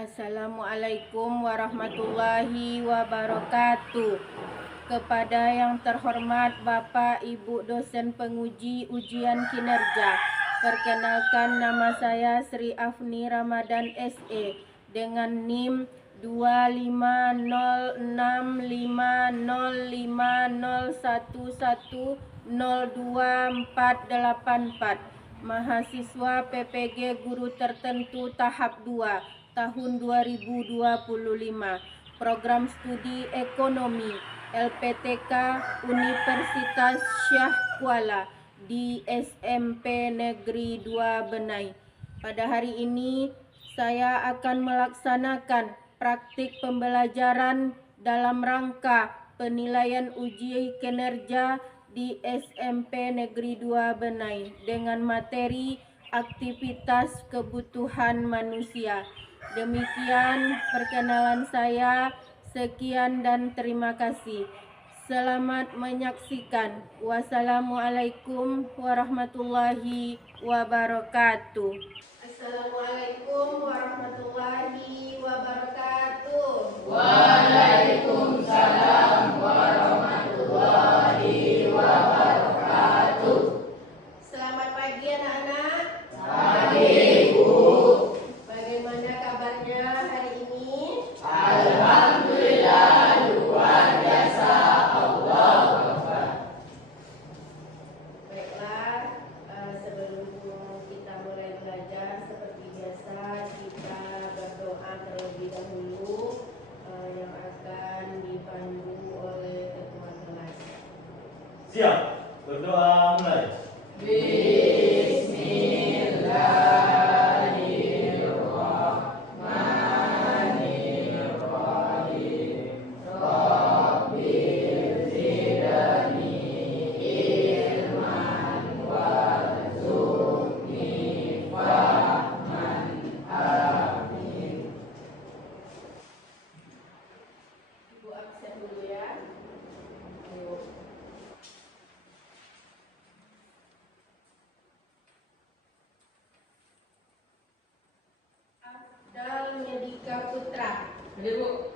Assalamualaikum warahmatullahi wabarakatuh. Kepada yang terhormat Bapak Ibu dosen penguji ujian kinerja, perkenalkan nama saya Sri Afni Ramadan SE dengan NIM 2505050110244, mahasiswa PPG Guru Tertentu tahap 2 tahun 2025, program studi ekonomi LPTK Universitas Syah Kuala di SMP Negeri 2 Benai. Pada hari ini saya akan melaksanakan praktik pembelajaran dalam rangka penilaian uji kinerja di SMP Negeri 2 Benai dengan materi aktivitas kebutuhan manusia. Demikian perkenalan saya. Sekian dan terima kasih. Selamat menyaksikan. Wassalamualaikum warahmatullahi wabarakatuh. Assalamualaikum warahmatullahi wabarakatuh. Waalaikumsalam warahmatullahi wabarakatuh. Selamat pagi anak-anak. Pagi, Bu. Bagaimana kabarnya hari ini? Alhamdulillah luar biasa. Allahu Akbar. Baiklah, sebelum kita mulai belajar seperti biasa kita berdoa terlebih dahulu yang akan dipandu oleh ketua kelas. Siap, berdoa mulai. Bismillahirrahmanirrahim. Rabbil zidni ilman warzuqni fahman. Amin. Ibu absen dulu ya. Ayo. Afdal Medika Putra, Ibu.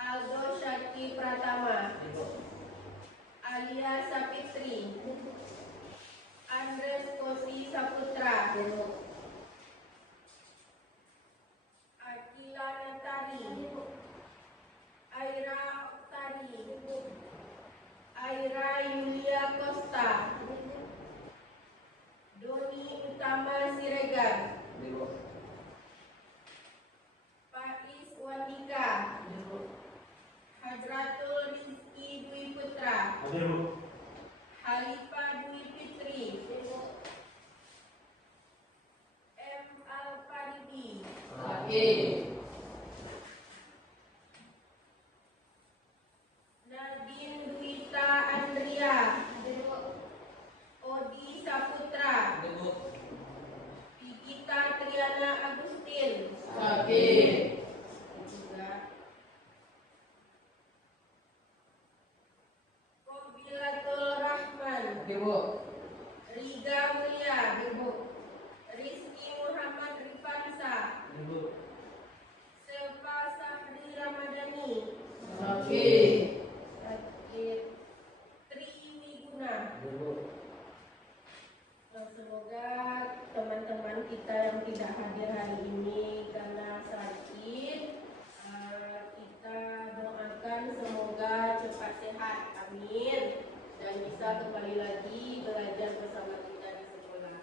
Aldo Syaki Pratama, Alia Sapitri, Andres Kosi Saputra, Akila Natari, Aira Oktari, Aira Yulia Costa, Doni Utama Siregar, Faiz Wandika, Hadratul Rizki Dwi Putra, Hadir, Bu. Halifa Dwi Fitri, M. Al-Faribi, Nadine Duita Andria, Odi Saputra, Vigita Triana Agustin, juga Kobilatul Rahman, Riga Mulia, Rizky Muhammad Rifansa, Selva Sahri Ramadhani, Tri Wiguna. Semoga teman-teman kita yang tidak hadir hari ini karena sakit, kita doakan semoga cepat sehat, amin, dan bisa kembali lagi belajar bersama kita di sekolah.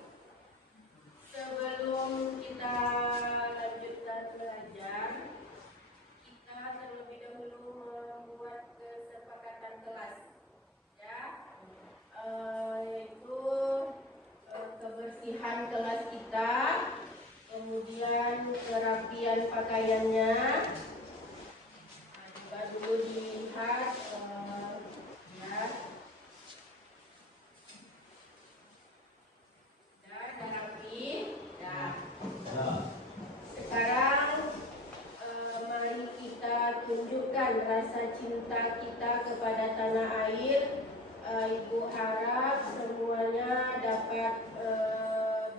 Sebelum kita lanjutkan belajar, kita terlebih dahulu membuat kesepakatan kelas, ya, yaitu kebersihan kelas kita, kemudian kerapian pakaiannya, juga dulu dilihat ya, dan rapi. Nah, sekarang mari kita tunjukkan rasa cinta kita kepada tanah air. Ibu harap semuanya dapat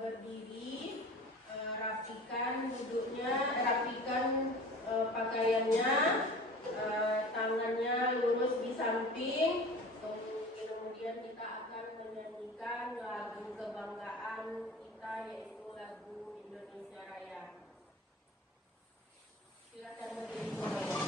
berdiri, rapikan duduknya, rapikan kita akan menyanyikan lagu kebanggaan kita, yaitu lagu Indonesia Raya. Silakan berdiri semuanya.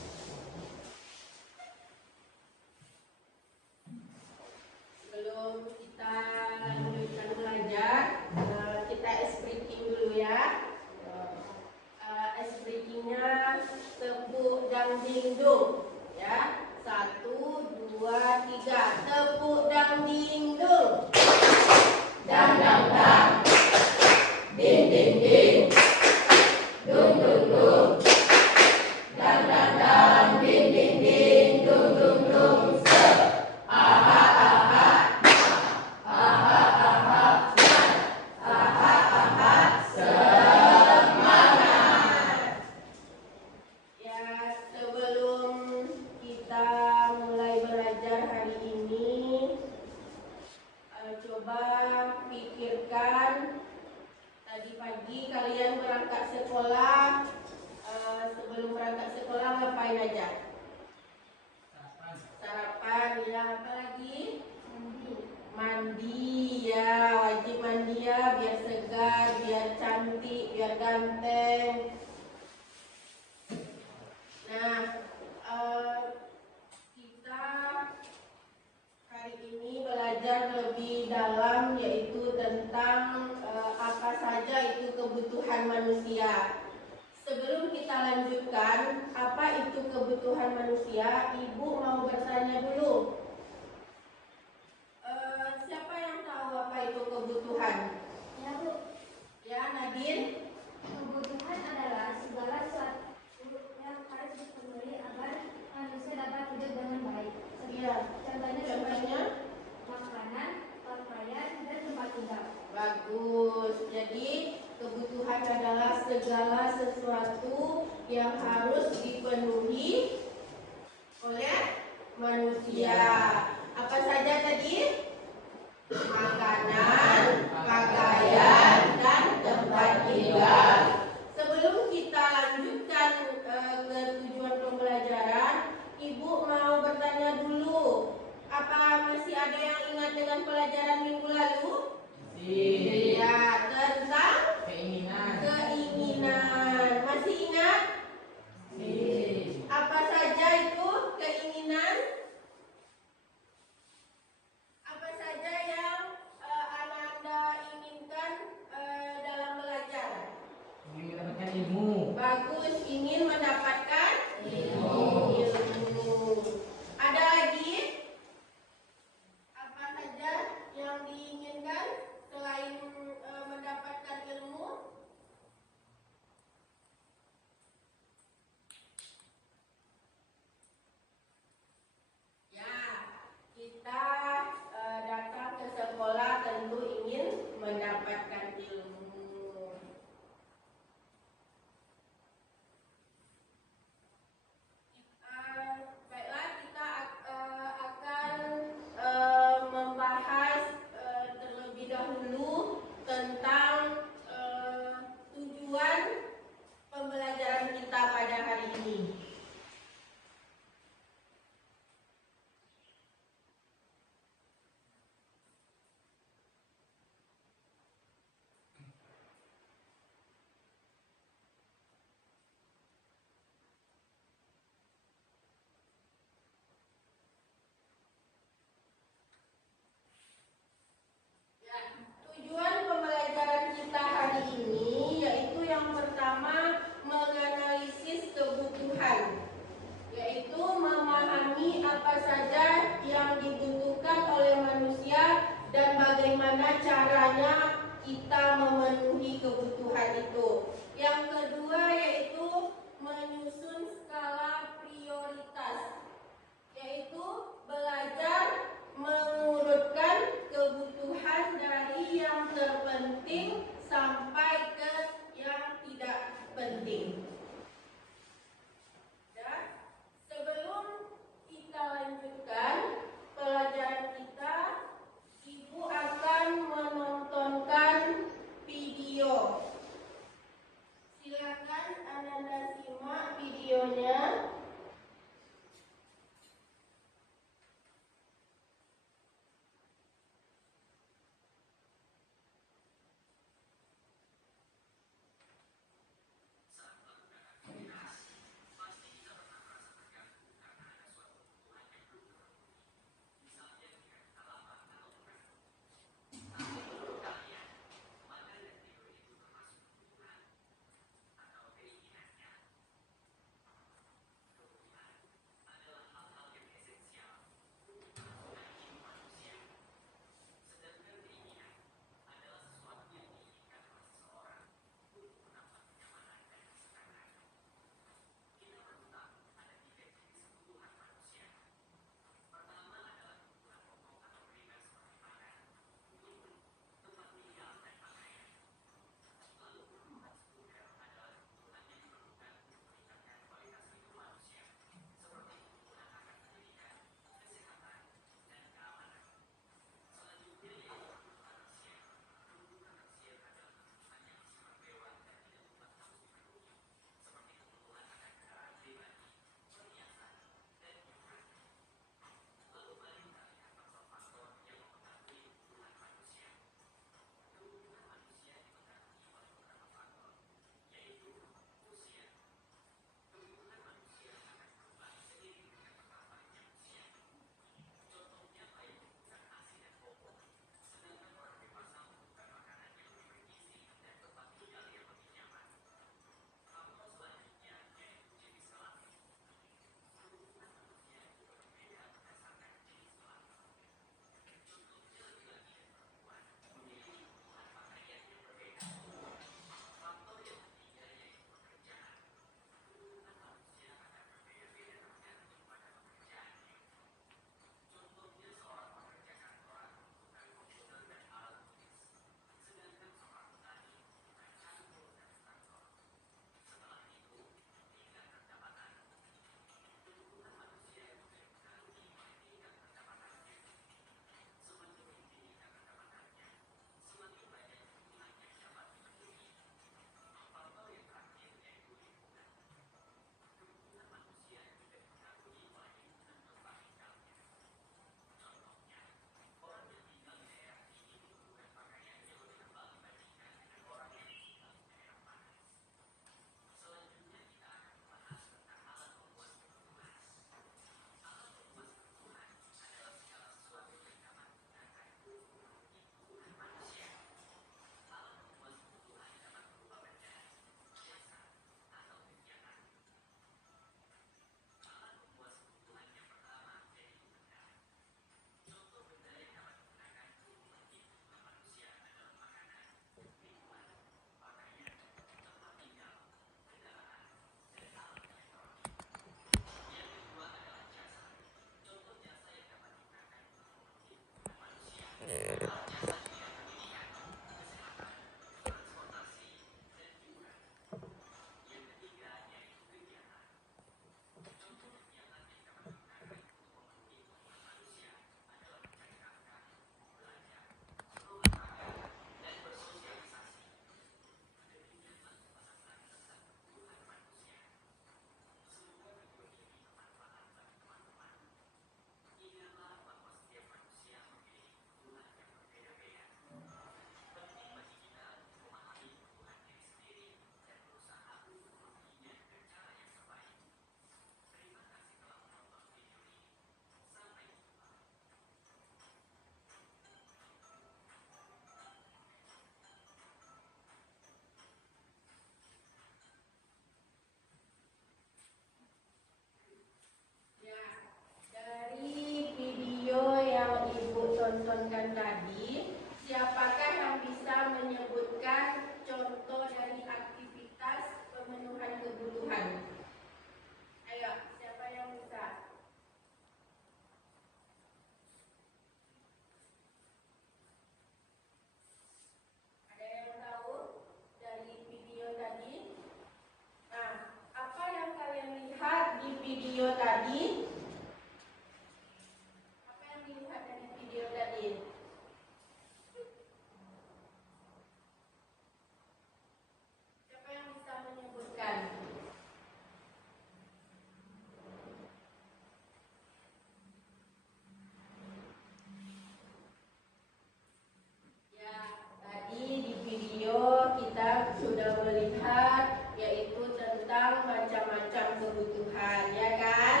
bermacam-macam kebutuhan, ya kan?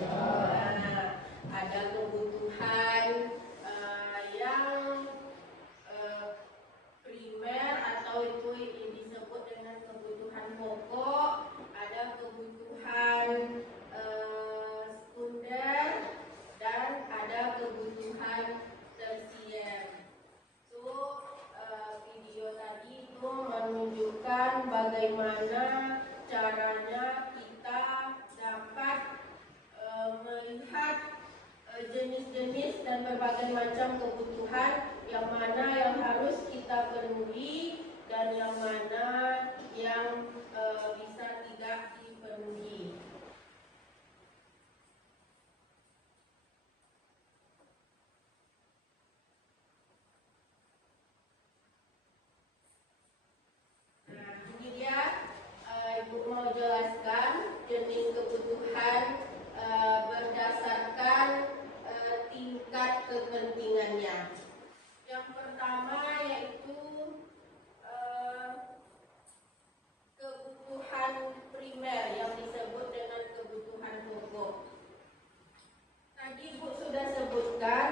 Nah, ada kebutuhan yang primer atau itu disebut dengan kebutuhan pokok, ada kebutuhan sekunder, dan ada kebutuhan tersier. Video tadi itu menunjukkan bagaimana caranya kita dapat melihat jenis-jenis dan berbagai macam kebutuhan, yang mana yang harus kita penuhi dan yang mana yang bisa tidak dipenuhi. Ibu mau jelaskan jenis kebutuhan berdasarkan tingkat kepentingannya. Yang pertama yaitu kebutuhan primer yang disebut dengan kebutuhan pokok. Tadi Ibu sudah sebutkan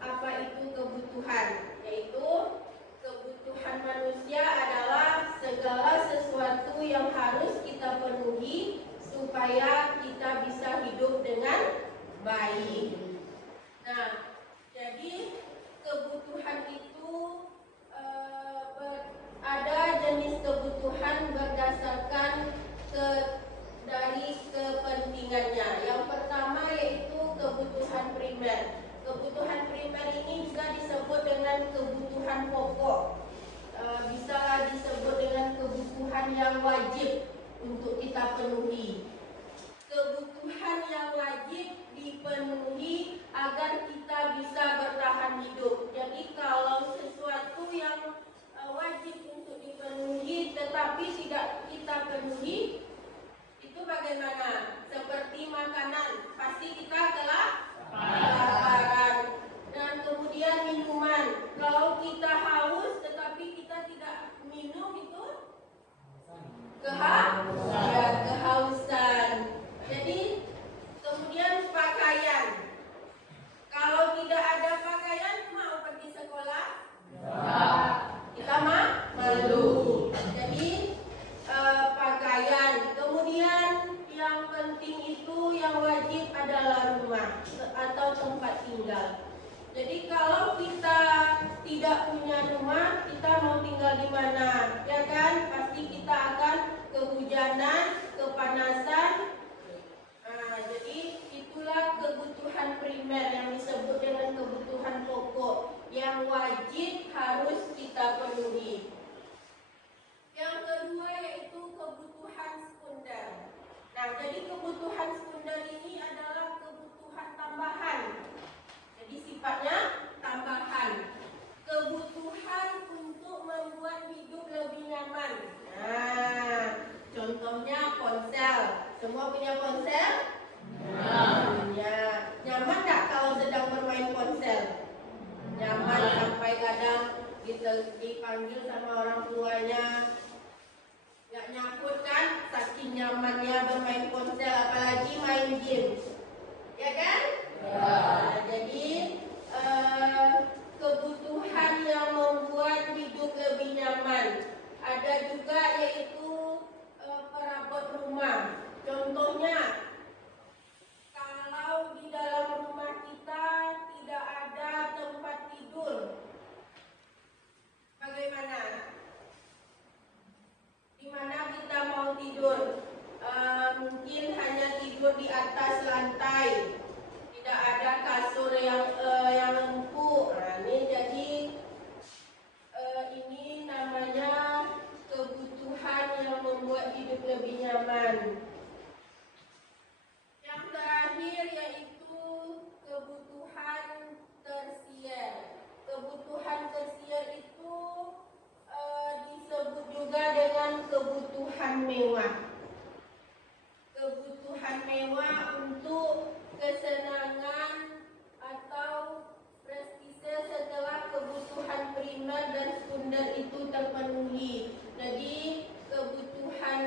apa itu kebutuhan, yaitu kebutuhan manusia adalah segala sesuatu yang harus kita penuhi supaya kita bisa hidup dengan baik. Nah, jadi kebutuhan itu ada jenis kebutuhan berdasarkan dari kepentingannya. Yang pertama yaitu kebutuhan primer. Kebutuhan primer ini juga disebut dengan kebutuhan pokok. Bisa disebut dengan kebutuhan yang wajib untuk kita penuhi. Kebutuhan yang wajib dipenuhi agar kita bisa bertahan hidup. Jadi kalau sesuatu yang wajib untuk dipenuhi tetapi tidak kita penuhi, itu bagaimana? Seperti makanan, pasti kita kelaparan. Dan kemudian minuman, kalau kita haus tetapi kita tidak minum, itu kehausan. Jadi kemudian pakaian, kalau tidak ada pakaian mau pergi sekolah? Kita malu. Jadi pakaian. Kemudian yang penting itu yang wajib adalah rumah atau tempat tinggal. Jadi kalau kita tidak punya rumah, kita mau tinggal di mana? Ya kan? Pasti kita akan kehujanan, kepanasan. Jadi itulah kebutuhan primer yang disebut dengan kebutuhan pokok yang wajib harus kita penuhi. Yang kedua yaitu kebutuhan sekunder. Nah, jadi kebutuhan sekunder ini adalah kebutuhan tambahan. Jadi sifatnya tambahan. Kebutuhan untuk membuat hidup lebih nyaman. Nah, contohnya ponsel. Semua punya ponsel? Ya. Nyaman tak kalau sedang bermain ponsel? Nyaman sampai kadang dipanggil sama orang tuanya. Nggak nyangkut kan? Saking nyamannya bermain ponsel, apalagi main game. Ya kan? Nah, jadi kebutuhan yang membuat hidup lebih nyaman. Ada juga yaitu perabot rumah. Contohnya, kalau di dalam rumah kita tidak ada tempat tidur, bagaimana? Di mana kita mau tidur? Mungkin hanya tidur di atas lantai. Tidak ada kasur yang empuk. Nah, ini jadi ini namanya kebutuhan yang membuat hidup lebih nyaman. Yang terakhir yaitu kebutuhan tersier. Kebutuhan tersier itu disebut juga dengan kebutuhan mewah. Kebutuhan mewah untuk kesenangan atau prestise setelah kebutuhan primer dan sekunder itu terpenuhi. Jadi kebutuhan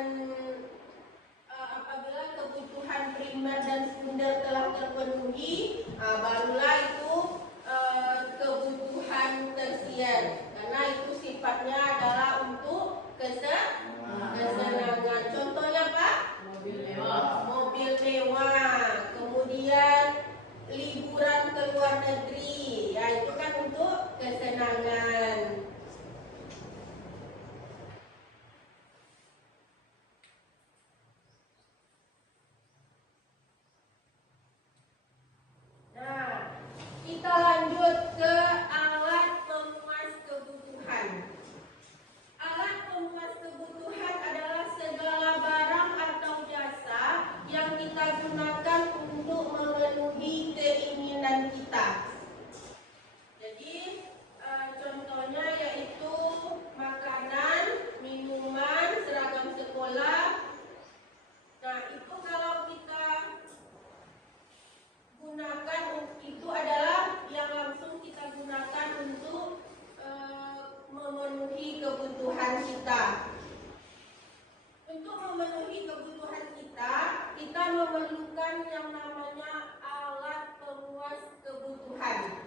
memerlukan yang namanya alat pemuas kebutuhan,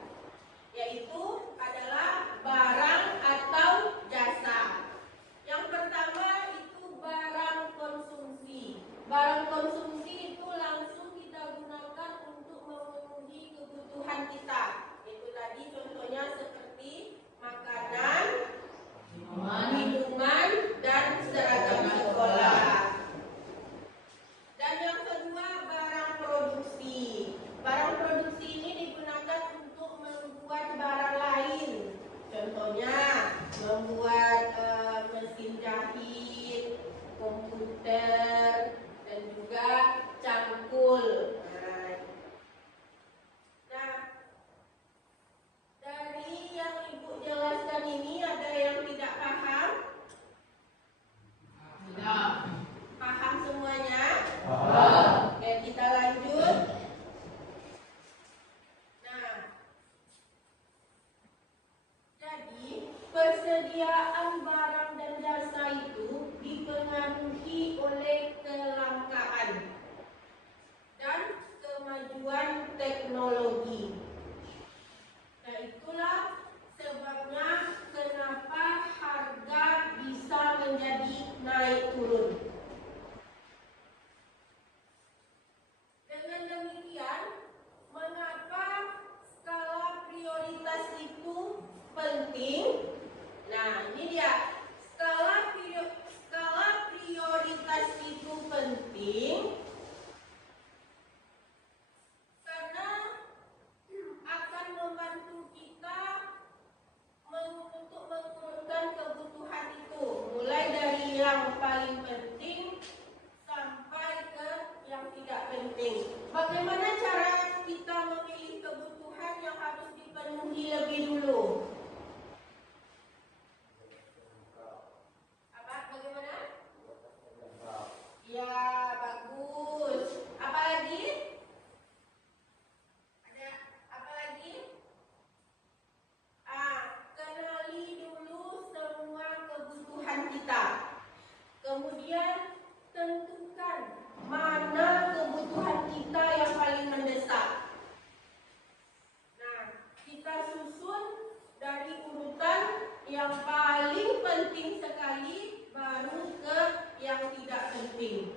yaitu adalah barang atau jasa. Yang pertama itu barang konsumsi. Barang konsumsi itu langsung kita gunakan untuk memenuhi kebutuhan kita. Itu tadi contohnya seperti makanan, minuman, dan seragam sekolah. Dan yang kedua barang produksi. Barang produksi ini digunakan untuk membuat barang lain. Contohnya membuat mesin jahit, komputer, dan juga cangkul. Nah, dari yang Ibu jelaskan ini ada yang tidak paham? Tidak. Paham semuanya? Paham. Oke, kita lanjut. Nah, jadi persediaan barang dan jasa itu dipengaruhi oleh kelangkaan dan kemajuan teknologi. Nah, itulah sebabnya kenapa harga bisa menjadi naik turun. Dengan demikian, mengapa skala prioritas itu penting? Nah, ini dia. Skala prioritas itu penting karena akan membantu kita untuk menurunkan kebutuhan itu, mulai dari yang paling penting sampai ke yang tidak penting. Bagaimana cara kita memilih kebutuhan yang harus dipenuhi lebih dulu? Bagaimana? Ya, bagus. Apa lagi? Ada apa lagi? Kenali dulu semua kebutuhan kita. Kemudian tentukan mana kebutuhan kita yang paling mendesak. Nah, kita susun dari urutan yang paling penting sekali baru ke yang tidak penting.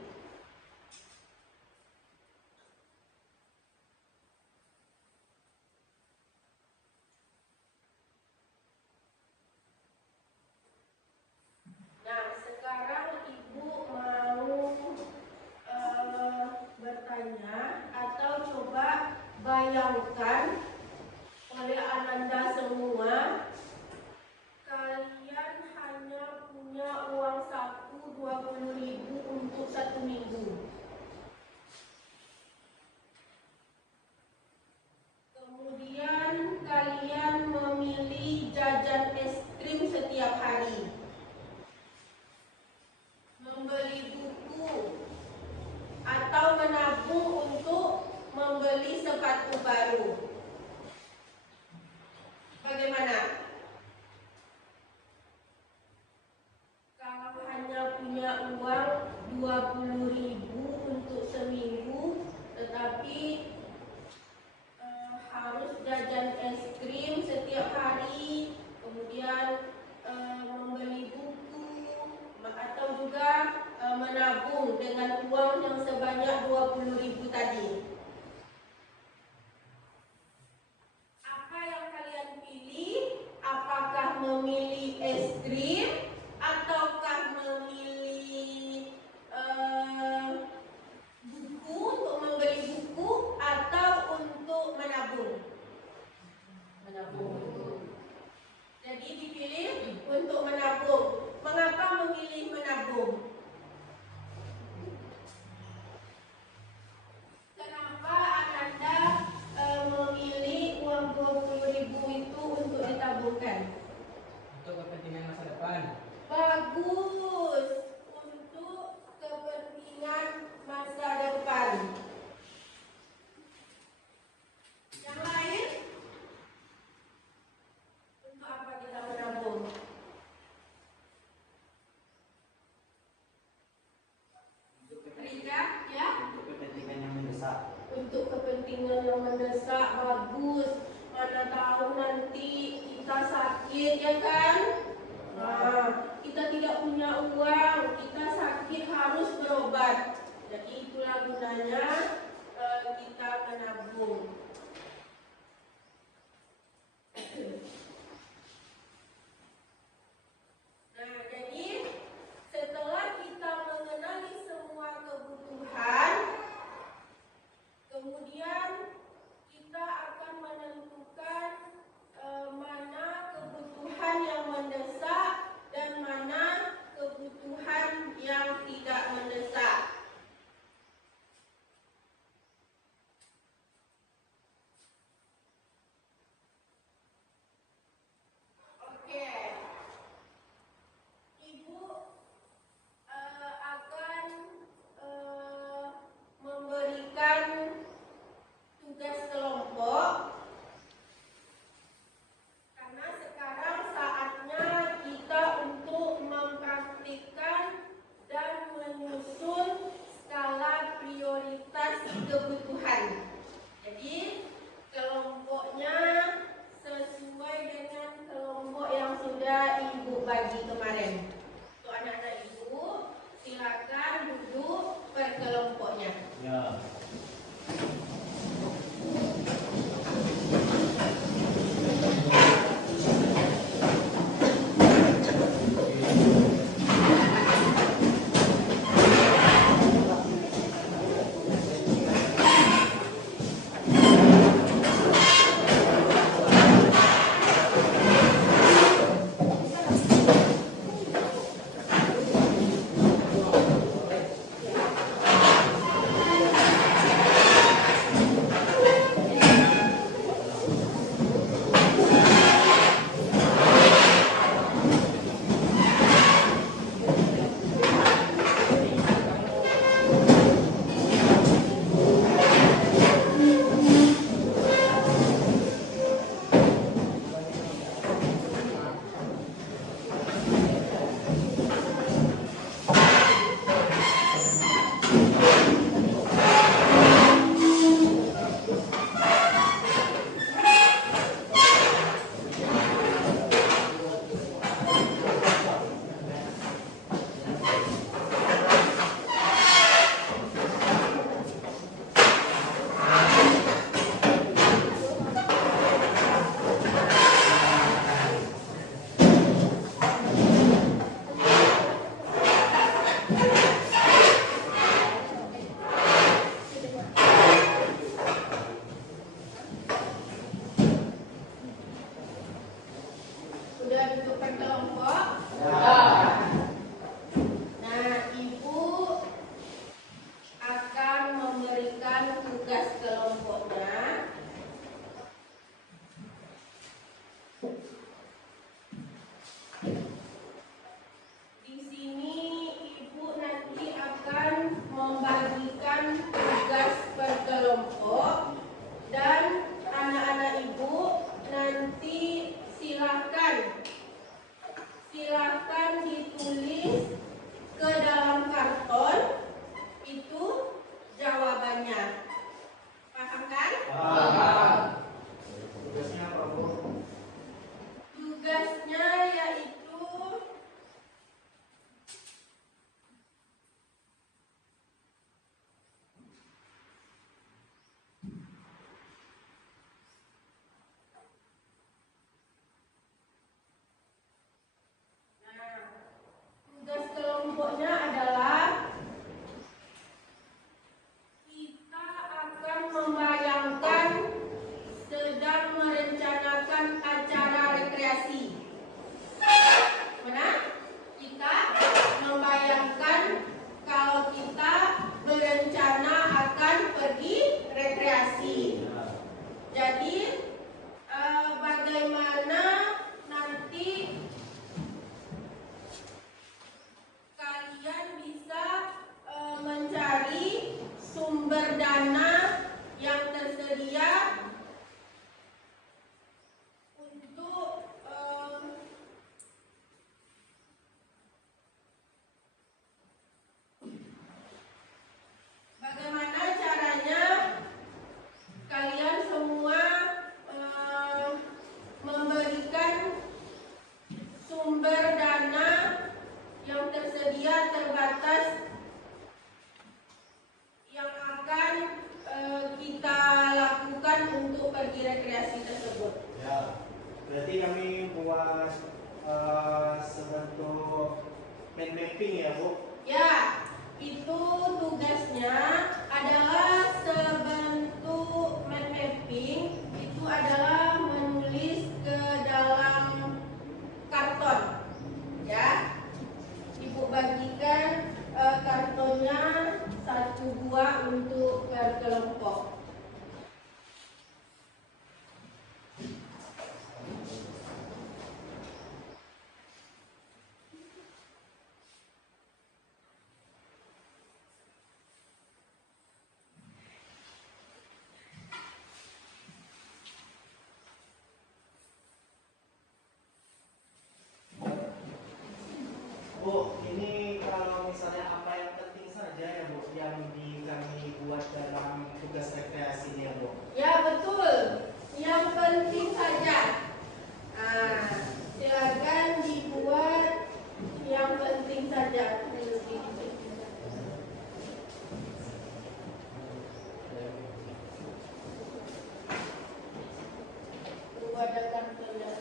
Nah, sekarang Ibu mau bertanya atau coba bayangkan oleh Ananda semua, kalian hanya punya uang saku 20.000 untuk 1 minggu. Kemudian kalian memilih jajan es krim setiap hari, membeli buku, atau menabung untuk membeli sepatu baru. Bagaimana? Kalau hanya punya uang 20.000 untuk seminggu, tetapi harus jajan es krim setiap hari, kemudian membeli buku, atau juga menabung dengan uang yang sebanyak 20.000 tadi. ya kan? Nah, kita tidak punya uang, kita sakit harus berobat. Jadi itulah gunanya kita menabung. Nah, jadi setelah kita mengenali semua kebutuhan, kemudian kita akan menentukan mana kebutuhan yang mendesak dan mana kebutuhan yang tidak mendesak. Oke, Ibu akan memberikan tugas kelompok karena sekarang saatnya kita untuk mempraktikkan dan menyusun skala prioritas kebutuhan. Jadi kelompoknya sesuai dengan kelompok yang sudah Ibu bagi kemarin. Untuk anak-anak Ibu, silakan duduk per kelompoknya. Ya. pergi rekreasi tersebut. Ya, berarti kami buat sebentuk mind mapping ya Bu? Ya, itu tugasnya adalah sebentuk mind mapping. Itu adalah menulis ke dalam karton. Ya, Ibu bagikan kartonnya 1-2 untuk per kelompok. Bu, ini kalau misalnya apa yang penting saja ya Bu yang kami buat dalam tugas rekreasi ini ya Bu? Ya, betul. Yang penting saja. Silakan dibuat yang penting saja. Ada kartunya.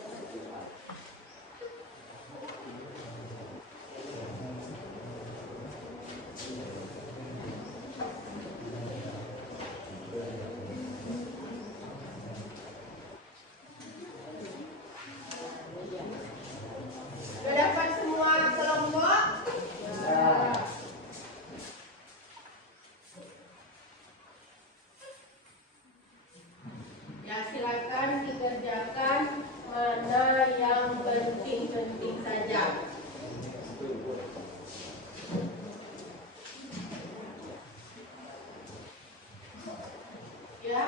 Sudah dapat semua kelompok? Ya. Ya, silakan dikerjakan mana yang penting-penting saja. Ya?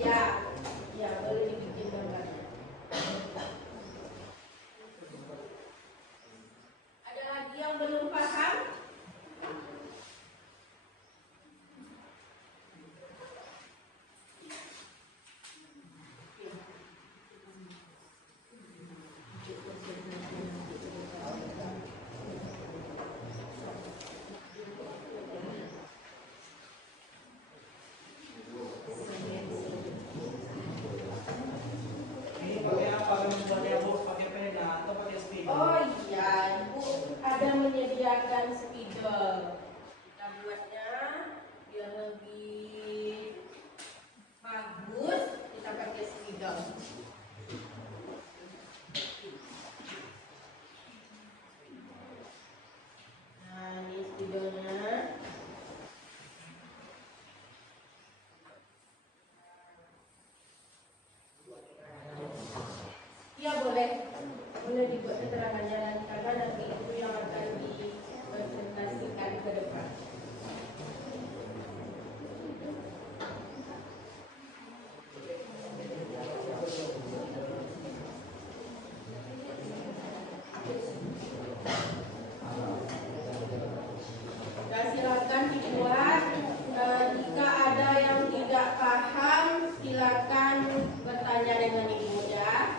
Ya. Ya, boleh dibikin gambarnya. Ada lagi yang belum paham? Ini pakai apa kami buatnya Bu? Pakai pena atau pakai spidol? Oh iya, Ibu ada menyediakan spidol. Kita buatnya biar lebih bagus, kita pakai spidol. Nah, ini spidolnya. Ya, boleh dibuat keterangannya nanti karena nanti itu yang akan dipresentasikan ke depan. Ya, silakan dibuat. Jika ada yang tidak paham, silakan bertanya dengan Ibu ya.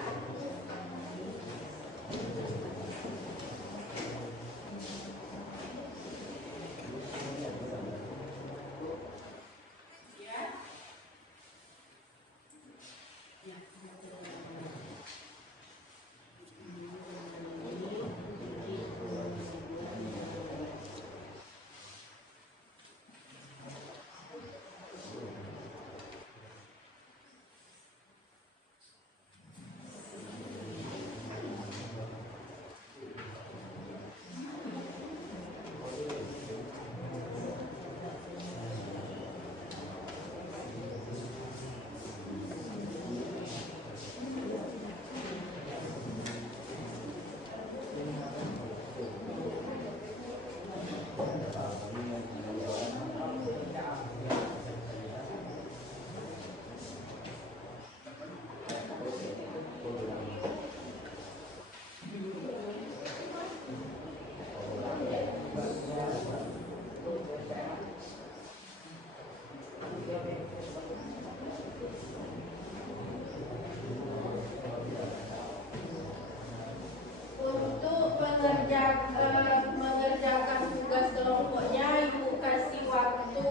mengerjakan tugas kelompoknya Ibu kasih waktu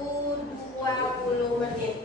20 menit.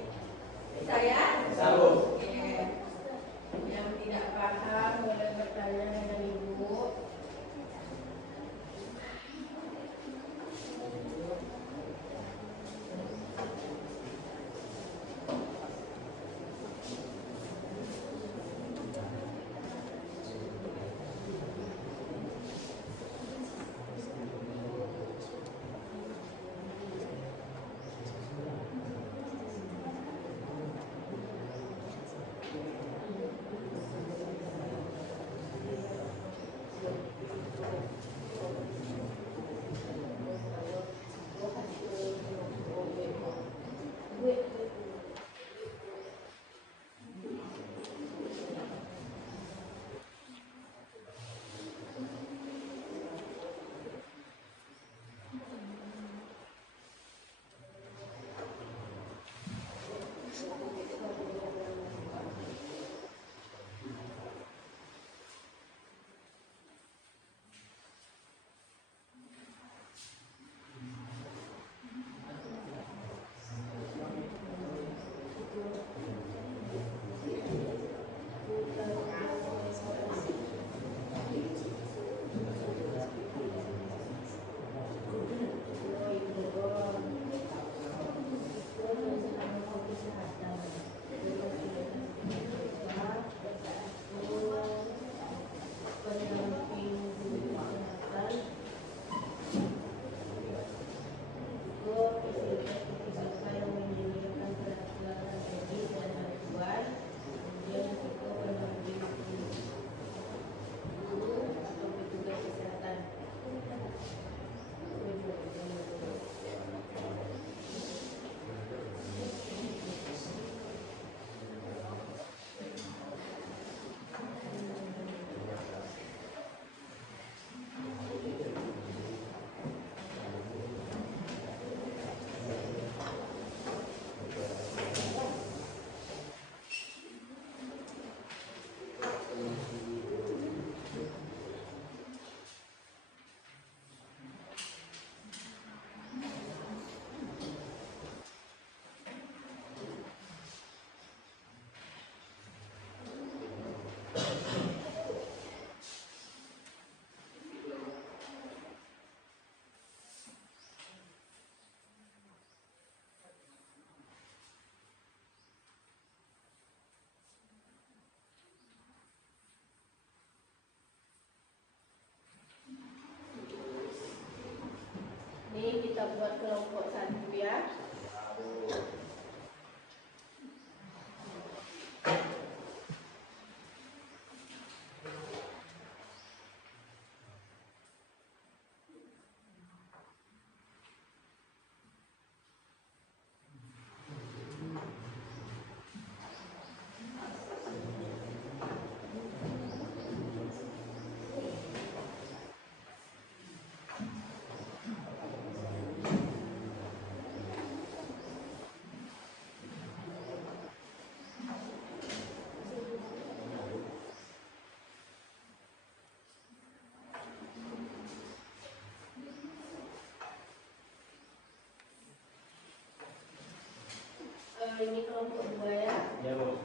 ini kelompok 2 ya. Ya, Bu.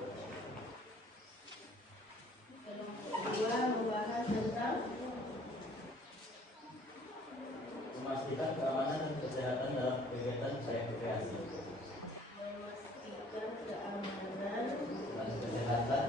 Kelompok 2 membahas tentang Memastikan keamanan dan kesehatan dalam kegiatan rekreasi memastikan keamanan dan kesehatan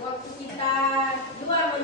Waktu kita 2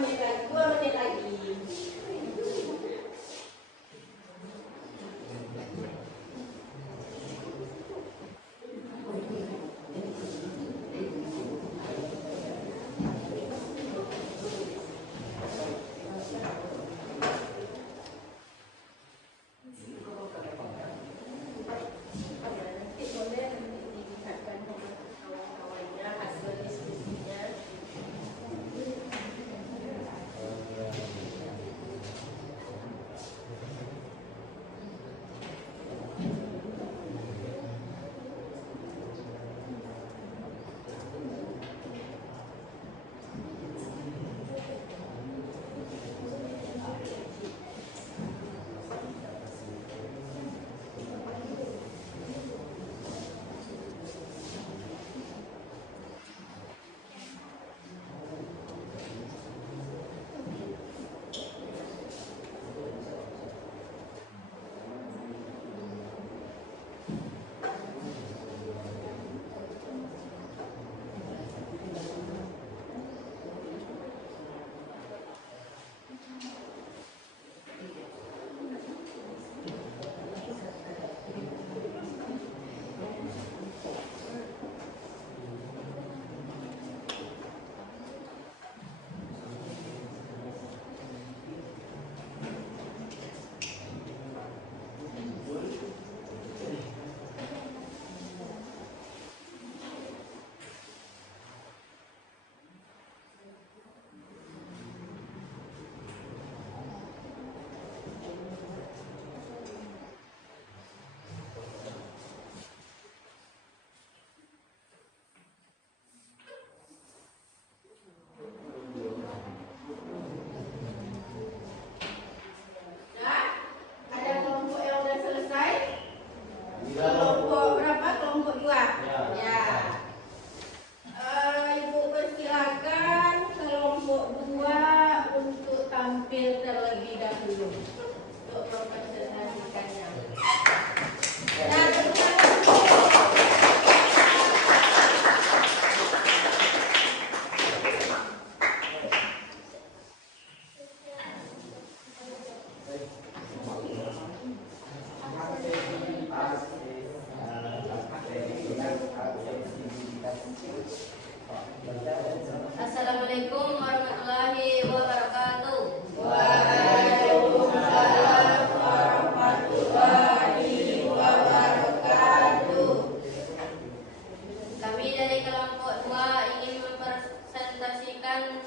Kami dari kelompok 2 ingin mempresentasikan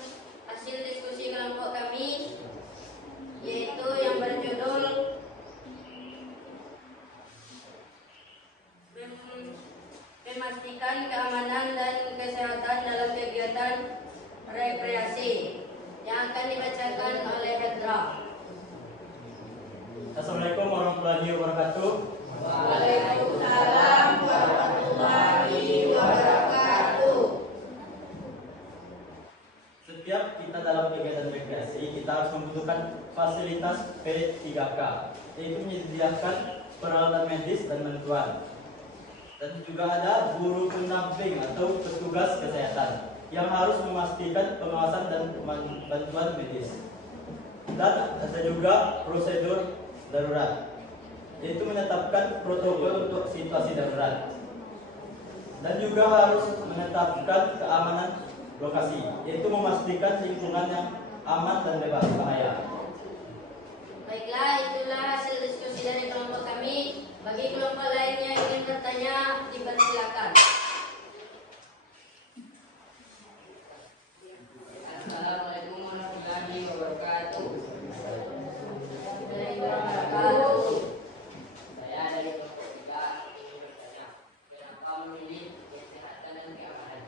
hasil diskusi kelompok kami, yaitu yang berjudul memastikan keamanan dan kesehatan dalam kegiatan rekreasi, yang akan dibacakan oleh Hendra. Assalamualaikum warahmatullahi wabarakatuh. Waalaikumsalam warahmatullahi wabarakatuh. Setiap kita dalam kegiatan rekreasi, kita harus membutuhkan fasilitas P3K, yaitu menyediakan peralatan medis dan bantuan. Dan juga ada guru pendamping atau petugas kesehatan yang harus memastikan pengawasan dan bantuan medis. Dan ada juga prosedur darurat, yaitu menetapkan protokol untuk situasi darurat. Dan juga harus menetapkan keamanan lokasi, yaitu memastikan lingkungan yang aman dan bebas bahaya. Baiklah, itulah hasil diskusi dari kelompok kami. Bagi kelompok lainnya yang ingin bertanya, dipersilakan. Assalamualaikum warahmatullahi wabarakatuh. Saya dari kelompok 3 ingin bertanya, kenapa memilih kesehatan dan keamanan?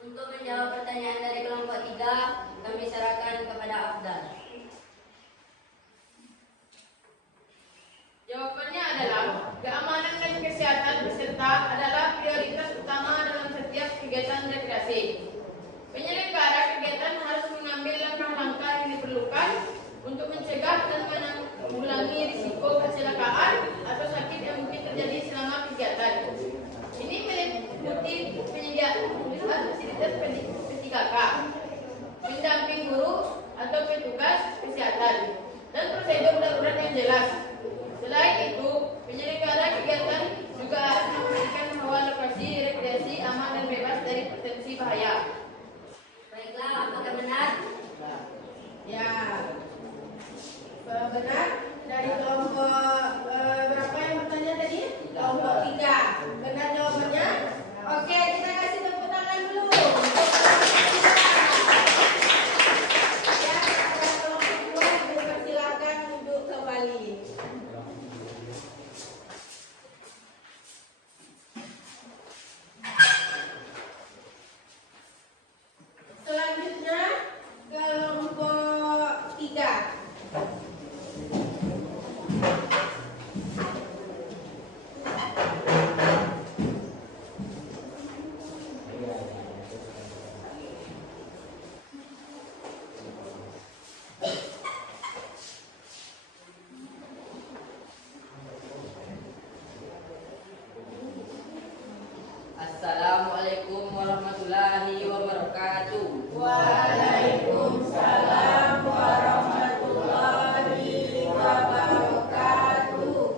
Untuk menjawab pertanyaan dari kelompok 3, kami serahkan kepada Afdal. Jawabannya adalah keamanan dan kesehatan peserta adalah prioritas utama dalam setiap kegiatan rekreasi. Penyelenggara kegiatan harus mengambil langkah-langkah yang diperlukan untuk mencegah dan menanggulangi risiko kecelakaan atau sakit yang mungkin terjadi selama kegiatan. Ini meliputi penyediaan fasilitas P3K, pendamping guru atau petugas kesehatan, dan prosedur darurat yang jelas. Selain itu, penyelenggara kegiatan juga harus memastikan bahwa lokasi rekreasi aman dan bebas dari potensi bahaya. Baiklah, apakah benar? Ya, benar. Dari kelompok berapa yang bertanya tadi? Kelompok 3. Benar jawabannya? Oke, kita kasih tepuk tangan dulu. Ya, para kelompok 2 dipersilakan duduk kembali. Selanjutnya kelompok 3. Assalamualaikum warahmatullahi wabarakatuh. Waalaikumsalam warahmatullahi wabarakatuh.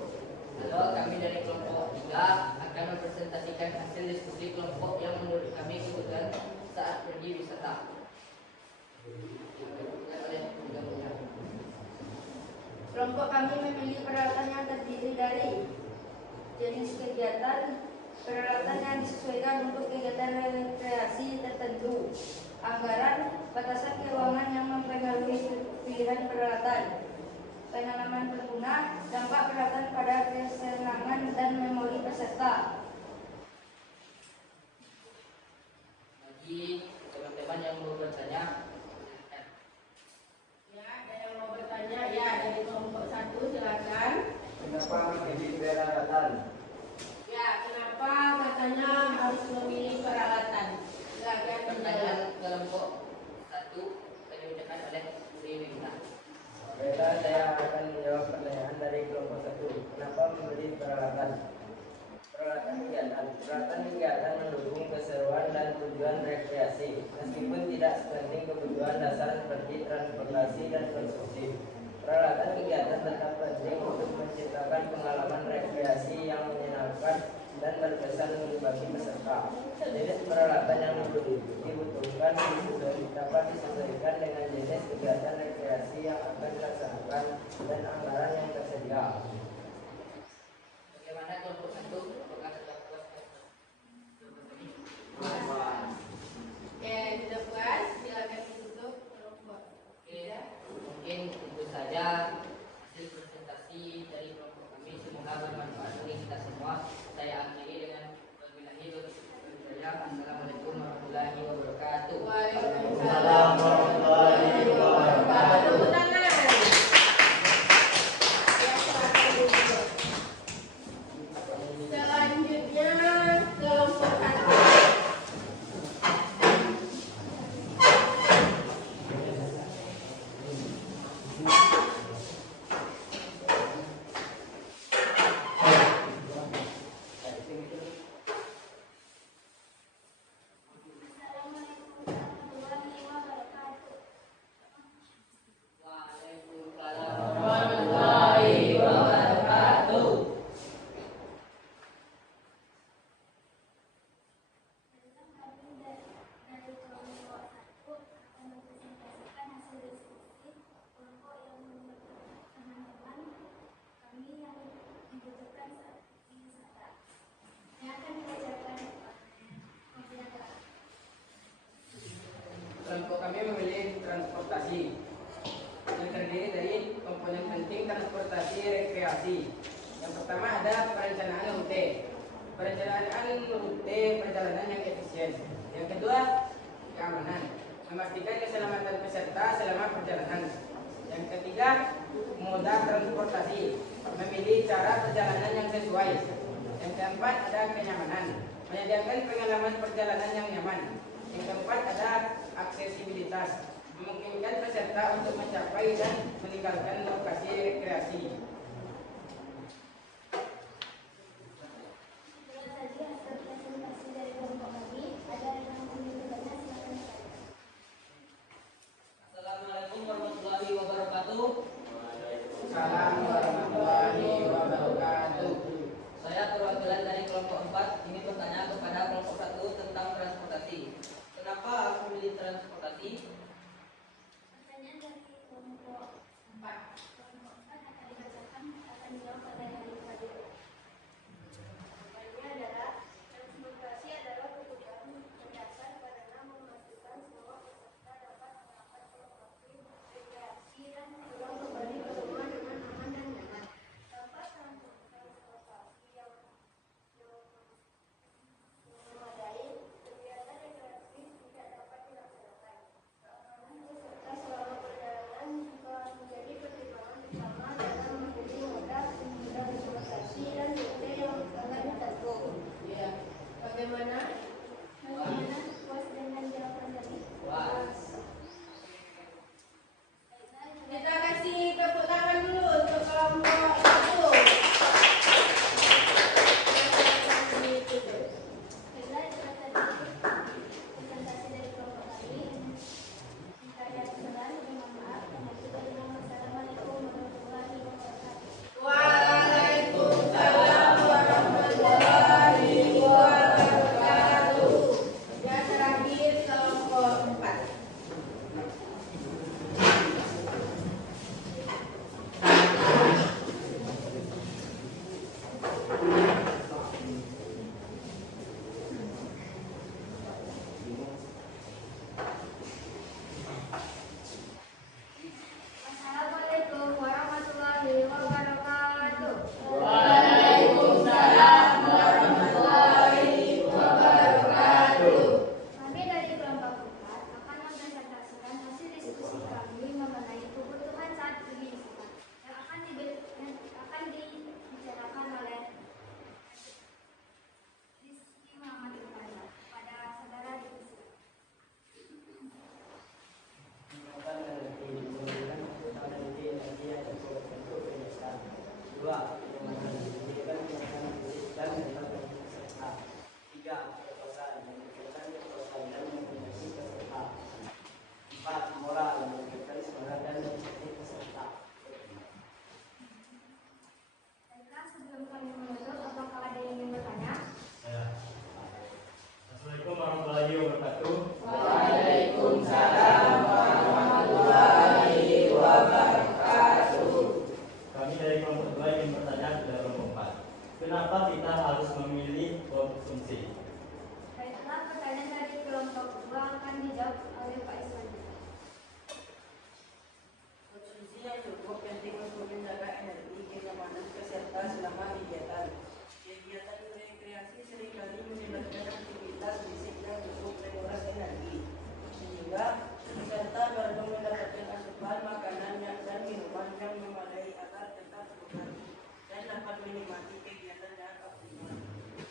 Halo, kami dari kelompok 3 akan mempresentasikan hasil diskusi kelompok yang menurut kami kebutuhan saat pergi wisata. Kelompok kami memilih peralatan yang terdiri dari jenis kegiatan, peralatan yang disesuaikan untuk kegiatan rekreasi tertentu, anggaran, batasan keuangan yang mempengaruhi pilihan peralatan, pengalaman pengguna, dampak peralatan pada kesenangan dan memori peserta. Bagi teman-teman yang mau bertanya, Ya, ada yang mau bertanya? Ya, dari kelompok 1 silakan. Kenapa memilih peralatan? Ya, kenapa katanya harus memilih peralatan? Silakan menjawab. pertanyaan kelompok 1 akan dibacakan oleh Bu Dewi. Baiklah, saya akan menjawab pertanyaan dari kelompok 1. Kenapa membeli peralatan? Peralatan kegiatan mendukung keseruan dan tujuan rekreasi, meskipun tidak sepenting kebutuhan dasar seperti transportasi dan konsumsi. Peralatan kegiatan tetap penting untuk menciptakan pengalaman rekreasi yang menyenangkan dan berkesan bagi peserta. Jenis peralatan yang dibutuhkan dapat disesuaikan dengan jenis kegiatan rekreasi yang akan dilaksanakan dan anggaran yang tersedia. Bagaimana kelompok 1? Apakah tetap kami memilih transportasi yang terdiri dari komponen penting transportasi rekreasi. Yang pertama ada perencanaan rute. Perencanaan rute perjalanan yang efisien. Yang kedua, keamanan. Memastikan keselamatan peserta selama perjalanan. Yang ketiga, moda transportasi. Memilih cara perjalanan yang sesuai. Yang keempat, ada kenyamanan. Menyediakan pengalaman perjalanan yang nyaman. Yang keempat, ada aksesibilitas. Memungkinkan peserta untuk mencapai dan meninggalkan lokasi rekreasi. Assalamualaikum warahmatullahi wabarakatuh. Assalamualaikum warahmatullahi wabarakatuh. Saya perwakilan dari kelompok 4 ingin bertanya kepada kelompok 1 tentang transportasi. Kenapa harus memilih transportasi? Pertanyaan dari kelompok 4. Kelompok 4 akan dibacakan akan dijawab pada yang tadi. Jawabannya adalah transportasi adalah kebutuhan mendasar karena memastikan semua peserta dapat melakukan lokasi rekreasi dan pulang kembali ke rumah dengan aman dan nyaman. Tanpa transportasi yang memadai, kegiatan rekreasi tidak dapat dilaksanakan. Keamanan peserta selama perjalanan juga menjadi pertimbangan utama dalam memilih moda transportasi dan rute yang akan ditempuh. Ya. Bagaimana? Bagaimana puas dengan jawaban tadi? Puas. Kita kasih tepuk tangan dulu untuk kelompok 1. Baiklah, itu tadi presentasi dari kelompok kami. Jika ada kesalahan, mohon maaf. Wassalamualaikum warahmatullahi wabarakatuh. Waalaikumsalam warahmatullahi wabarakatuh. Yang terakhir kelompok 4. Assalamualaikum warahmatullahi wabarakatuh. Waalaikumsalam warahmatullahi wabarakatuh. Kami dari kelompok 4 akan mempresentasikan hasil diskusi kami mengenai kebutuhan saat pergi wisata yang akan dibicarakan oleh Rizky Muhammad Ibrahim pada saudara diskusi. Baiklah, sebelum kami menutup, apakah ada yang ingin bertanya? Assalamualaikum warahmatullahi wabarakatuh. Waalaikumsalam warahmatullahi wabarakatuh. Kami dari kelompok 2 ingin bertanya kepada kelompok 4. Kenapa kita harus memilih konsumsi? Baiklah, pertanyaan dari kelompok 2 akan dijawab oleh Pak Iswan. Konsumsi yang cukup penting untuk menjaga energi kenyamanan peserta selama kegiatan. Kegiatan rekreasi seringkali melibatkan aktivitas fisik yang cukup menguras energi, sehingga peserta perlu mendapatkan asupan makanan dan minuman yang memadai agar tetap bugar dan dapat menikmati kegiatan dengan optimal.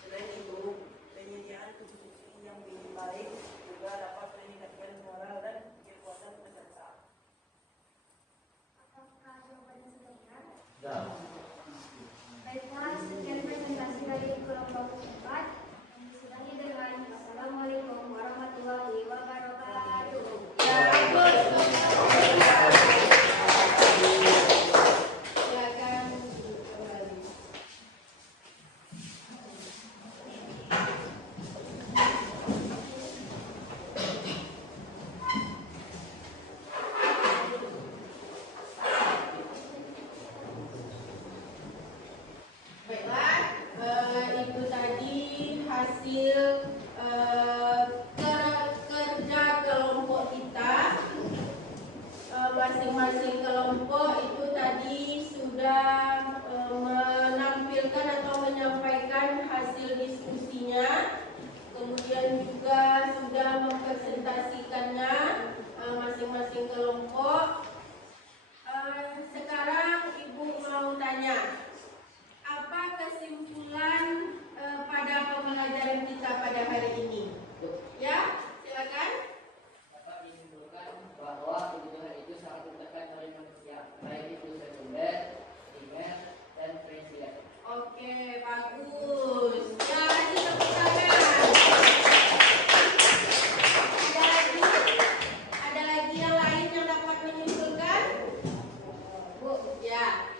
Selain itu, penyediaan konsumsi yang baik juga dapat meningkatkan moral dan kekuatan peserta. Apakah jawabannya sudah benar? Ya. Baiklah, sekian presentasi dari kelompok 4. Yang disudahi dengan Assalamualaikum warahmatullahi wabarakatuh. Ya, bagus. Silakan duduk kembali. Baiklah, itu tadi hasil kerja kelompok kita masing-masing kelompok itu tadi sudah menampilkan atau menyampaikan hasil diskusinya, kemudian juga sudah mempresentasikannya masing-masing kelompok. Sekarang Ibu mau tanya, apa kesimpulan pada pembelajaran kita pada hari ini? Ya, silakan. Dapat disimpulkan bahwa kebutuhan itu sangat tertekan oleh manusia, baik itu sekunder, primer, dan tersier. Oke, bagus. Ya, kasih tepuk tangan. Ada lagi yang lain yang dapat menyimpulkan? Bu, ya.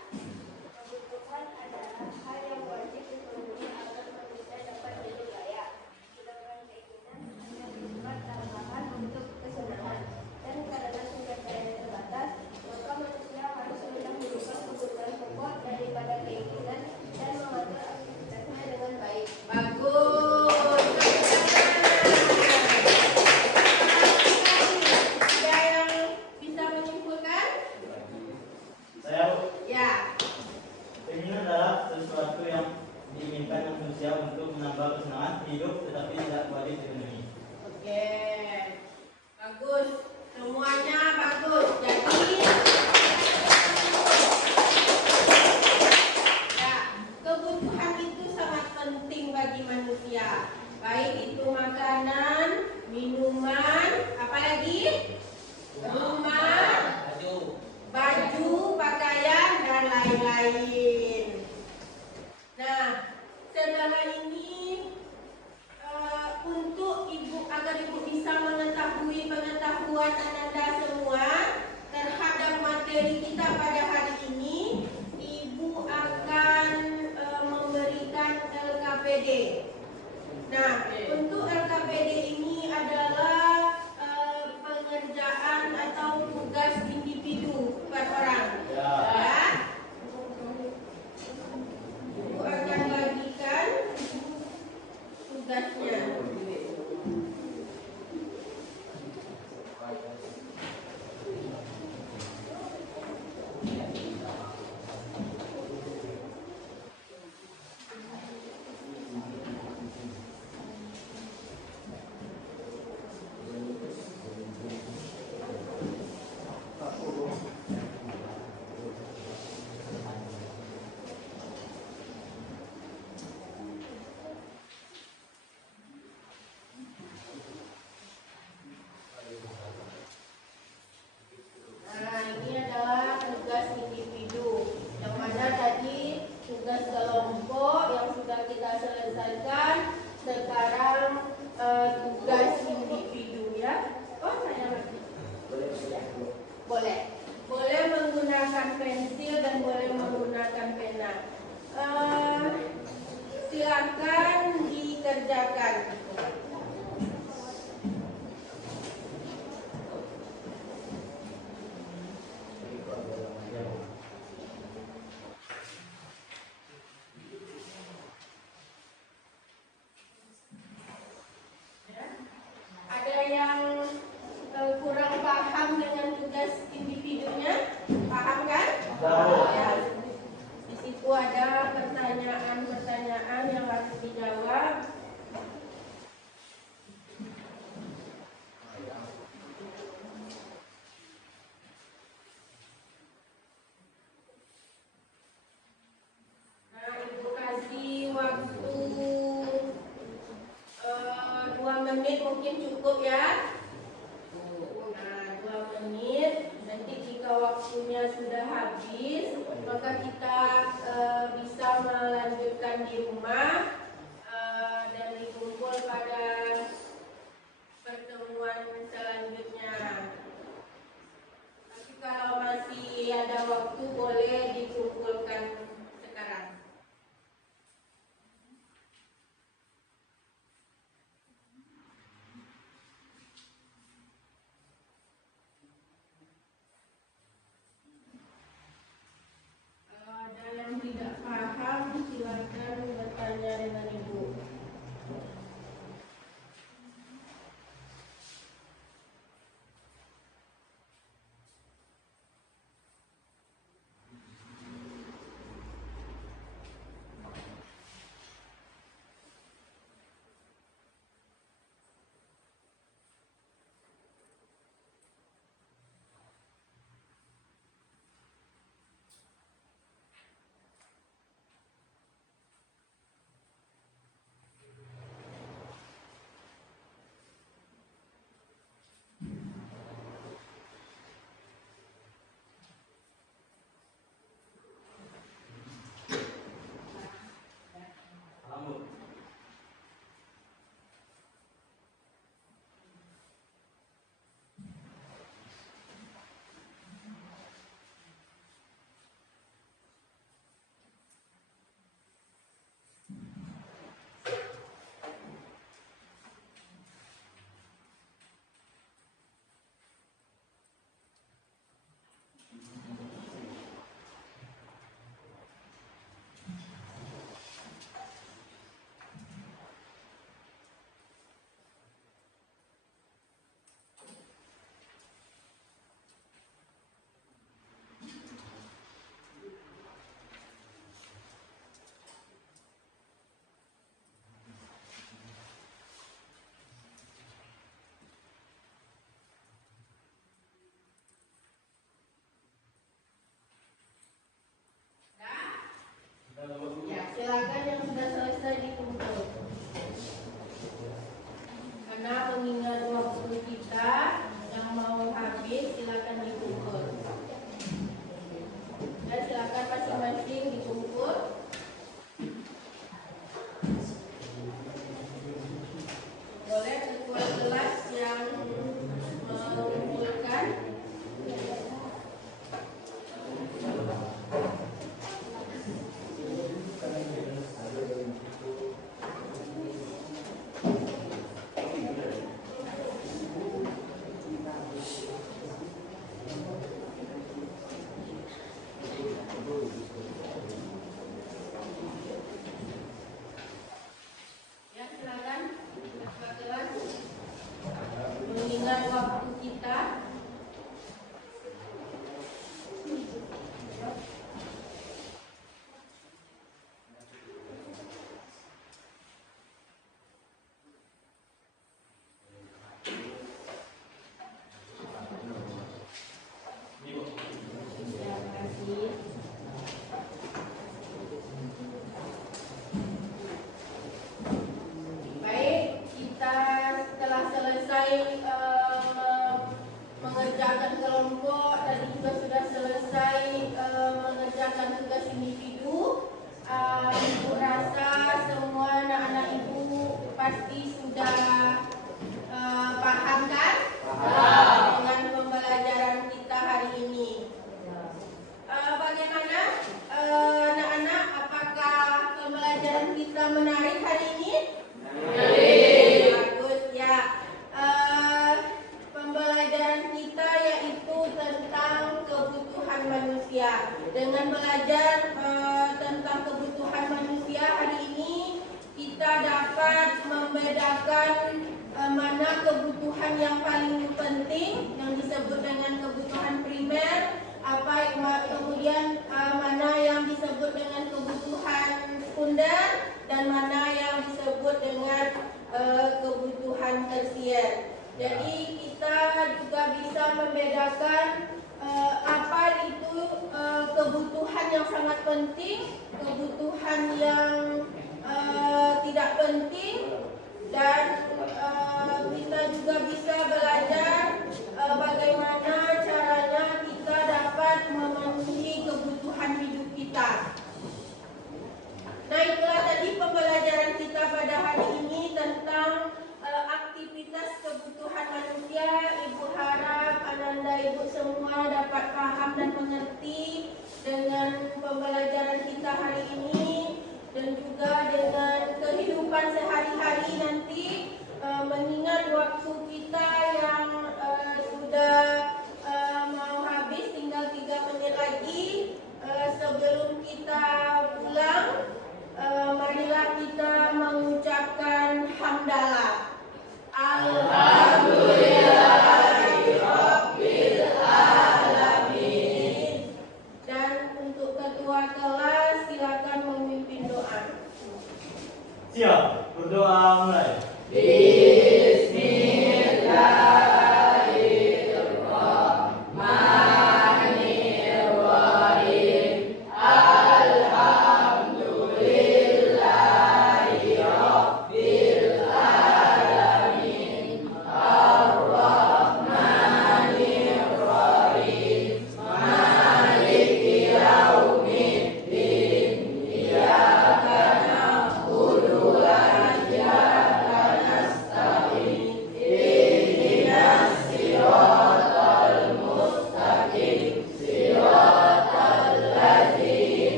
Kebutuhan adalah hal yang wajib dipenuhi agar manusia dapat hidup layak. Sedangkan keinginan hanya bersifat tambahan untuk kesenangan. Dan karena sumber daya terbatas, maka manusia harus mendahulukan kebutuhan pokok daripada keinginan dan mengatur aktivitasnya dengan baik. Bagus. Ada yang bisa menyimpulkan? Saya Ya. keinginan adalah sesuatu yang diinginkan manusia untuk menambah kesenangan hidup tetapi tidak wajib dipenuhi. Oke. Bagus. Semuanya bagus. Jadi ya, kebutuhan itu sangat penting bagi manusia. Baik itu makanan, minuman, apalagi rumah, baju, pakaian, dan lain-lain. Nah, setelah ini untuk ibu, agar ibu bisa mengetahui pengetahuan Ananda semua terhadap materi kita pada hari ini, ibu akan memberikan LKPD. Nah, untuk LKPD ini adalah pengerjaan atau tugas individu per orang. Ya. Ya. Ibu akan bagikan tugasnya. Nah, ini adalah tugas individu. Yang mana tadi tugas kelompok yang sudah kita selesaikan. Sekarang tugas individu ya. Oh, saya lagi. Boleh. Boleh menggunakan pensil dan boleh menggunakan pena. Silakan dikerjakan. Ada yang kurang paham dengan tugas individunya? Paham kan? Tahu. Ya. Di situ ada pertanyaan-pertanyaan yang harus dijawab. Nah, ibu kasih waktu 2 menit mungkin cukup ya. Nah, 2 menit. Nanti jika waktunya sudah habis, maka kita bisa melanjutkan di rumah dan dikumpul pada pertemuan selanjutnya. Tapi kalau masih ada waktu, boleh dikumpulkan sekarang. Ada yang tidak paham, silakan bertanya dengan pasti sudah paham kan? Dengan pembelajaran kita hari ini. Bagaimana anak-anak? Apakah pembelajaran kita menarik hari ini? Menarik. Bagus ya. Pembelajaran kita yaitu tentang kebutuhan manusia. Dengan belajar tentang kebutuhan manusia hari ini, kita dapat membedakan mana kebutuhan yang paling penting yang disebut dengan kebutuhan primer, kemudian mana yang disebut dengan kebutuhan sekunder, dan mana yang disebut dengan kebutuhan tersier. Jadi kita juga bisa membedakan apa itu kebutuhan yang sangat penting, kebutuhan yang tidak penting, dan kita juga bisa belajar bagaimana caranya kita dapat memenuhi kebutuhan hidup kita. Nah, itulah tadi pembelajaran kita pada hari ini tentang aktivitas kebutuhan manusia. Ibu harap Ananda ibu semua dapat paham dan mengerti dengan pembelajaran kita hari ini, dan juga dengan kehidupan sehari-hari nanti, mengingat waktu kita yang sudah mau habis, tinggal 3 menit lagi. Sebelum kita pulang, marilah kita mengucapkan hamdalah. Alhamdulillahirabbil alamin. Dan untuk ketua kelas silakan memimpin doa. Siap, berdoa mulai.